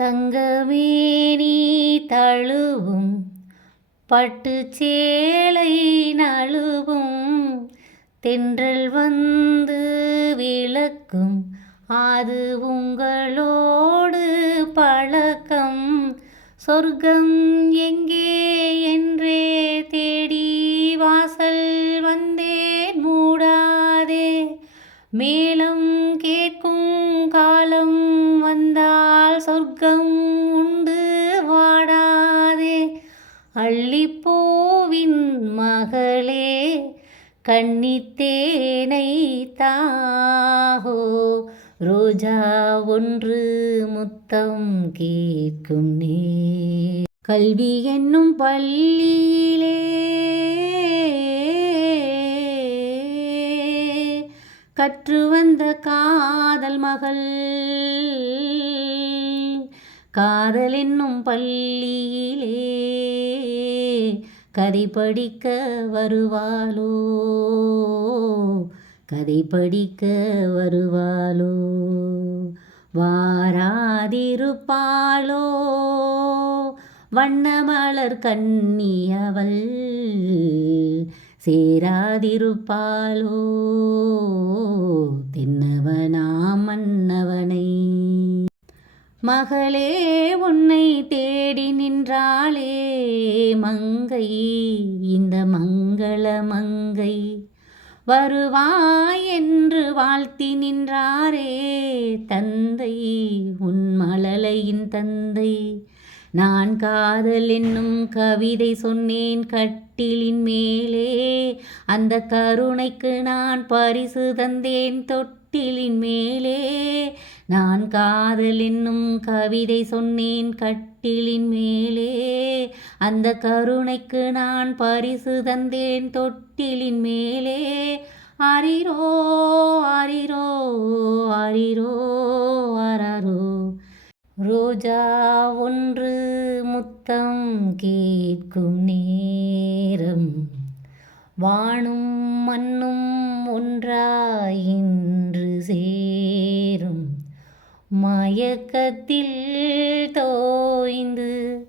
தங்கமே நீ தழுவும் பட்டு சேலை நழுவும் தென்றல் வந்து விளக்கும் அது உங்களோடு பழக்கம். சொர்க்கம் எங்கே என்றே தேடி வாசல் வந்தேன் மூடாதே. மே சொர்க்கம் உண்டு வாடாதே. அள்ளிப்போவின் மகளே கன்னித்தேனை தாஹோ ரோஜா ஒன்று முத்தம் கேட்கும் நீ கல்வி என்னும் பள்ளியிலே கற்று வந்த காதல் மகள். காதலென்னும் பள்ளியிலே கதை படிக்க வருவாளோ? கதை படிக்க வருவாளோ? வாராதிருப்பாளோ? வண்ணமலர் கண்ணியவள் சேராதிருப்பாளோ? மகளே உன்னை தேடி நின்றாளே மங்கை. இந்த மங்கள மங்கை. வருவாய் என்று வாழ்த்தி நின்றாரே தந்தை உன் மழலையின் தந்தை. நான் காதல் என்னும் கவிதை சொன்னேன் கட்டிலின் மேலே. அந்த கருணைக்கு நான் பரிசு தந்தேன் தொட்டிலின் மேலே நான் காதல் என்னும் கவிதை சொன்னேன் கட்டிலின் மேலே. அந்த கருணைக்கு நான் பரிசு தந்தேன் தொட்டிலின் மேலே. அரிரோ அரிரோ அரிரோ அரரோ ரோஜா ஒன்று முத்தம் கேட்கும் நீ. வானும் மண்ணும் ஒன்றாயின்று சேரும். மயக்கத்தில் தோய்ந்து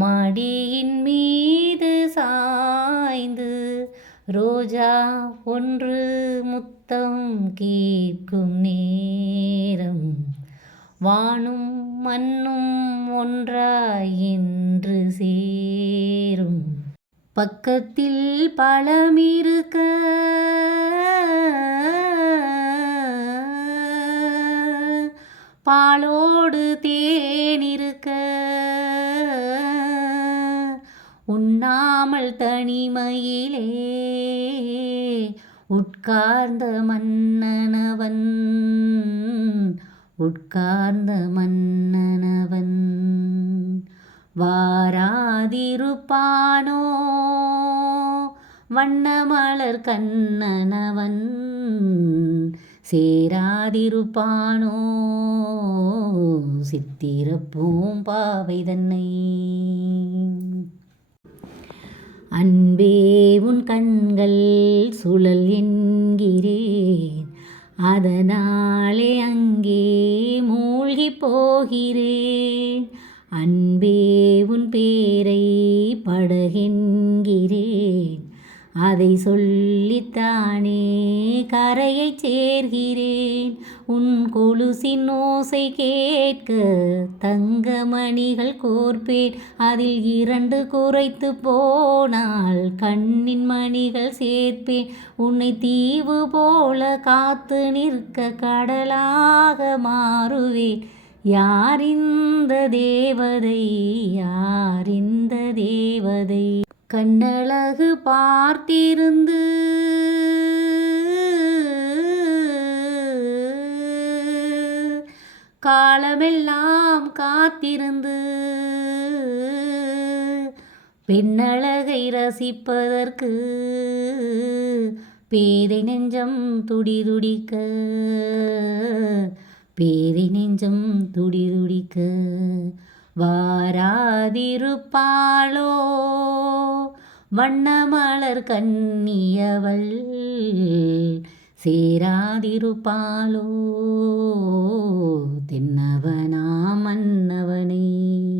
மடியின் மீது சாய்ந்து ரோஜா ஒன்று முத்தம் கேட்கும் நேரம். வானும் மண்ணும் ஒன்றாயின்று சேரும். பக்கத்தில் பழமிருக்க. பாலோடு தேனிருக்க. உண்ணாமல் தனிமையிலே உட்கார்ந்த மன்னனவன். உட்கார்ந்த மன்னனவன். வாராதிருப்பானோ? வண்ணமலர் கண்ணனவன் சேராதிருப்பானோ? சித்திரப்பூம் பாவை தன்னை. அன்பே உன் கண்கள் சுழல் என்கிறேன். அதனாலே அங்கே மூழ்கி போகிறேன். அன்பே உன் பேரை படுகின்றேன். அதை சொல்லித்தானே கரையை சேர்கிறேன். உன் கொலுசின் ஓசை கேட்க தங்கமணிகள் கோர்ப்பேன். அதில் இரண்டு குறைத்து போனால் கண்ணின் மணிகள் சேர்ப்பேன். உன்னை தீவு போல காத்து நிற்க கடலாக மாறுவேன். யாரிந்த தேவதை யாரிந்த தேவதை? கண்ணழகு பார்த்திருந்து காலமெல்லாம் காத்திருந்து பெண்ணழகை ரசிப்பதற்கு பேதை நெஞ்சம் துடிதுடிக்க பேரி நெஞ்சம் துடிதுடிக்க வாராதிருப்பாளோ? வண்ணமலர் கண்ணியவள் சேராதிருப்பாளோ? தென்னவனா மன்னவன்.